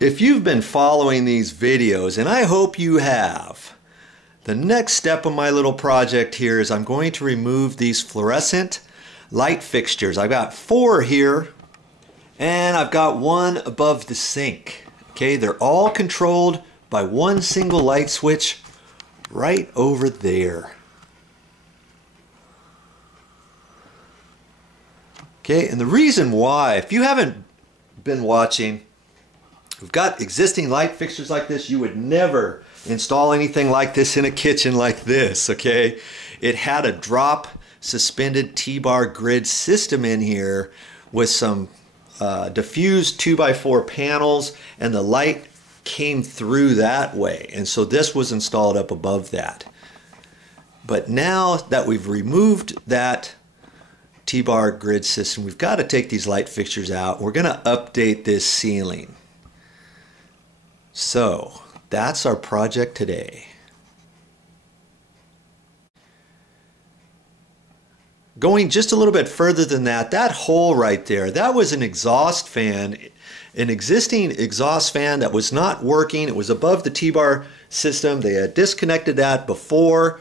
If you've been following these videos, and I hope you have, the next step of my little project here is I'm going to remove these fluorescent light fixtures. I've got 4 here, and I've got 1 above the sink. Okay, they're all controlled by one single light switch right over there. Okay, and the reason why, if you haven't been watching, we've got existing light fixtures like this. You would never install anything like this in a kitchen like this, okay? It had a drop suspended T-bar grid system in here with some diffused 2x4 panels, and the light came through that way. And so this was installed up above that. But now that we've removed that T-bar grid system, we've got to take these light fixtures out. We're going to update this ceiling. So that's our project today. Going just a little bit further than that, that hole right there, that was an exhaust fan, an existing exhaust fan that was not working. It was above the T-bar system. They had disconnected that before,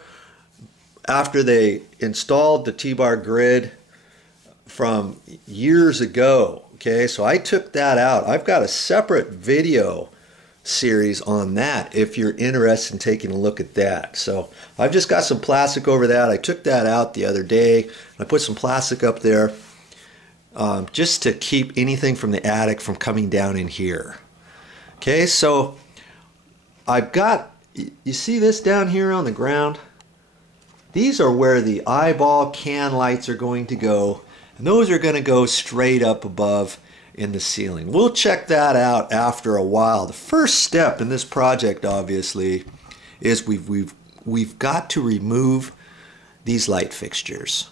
after they installed the T-bar grid from years ago. Okay, so I took that out. I've got a separate video series on that if you're interested in taking a look at that. So I've just got some plastic over that. I took that out the other day. I put some plastic up there just to keep anything from the attic from coming down in here. Okay, so I've got, you see this down here on the ground? These are where the eyeball can lights are going to go, and those are going to go straight up above in the ceiling. We'll check that out after a while. The first step in this project, obviously, is we've got to remove these light fixtures.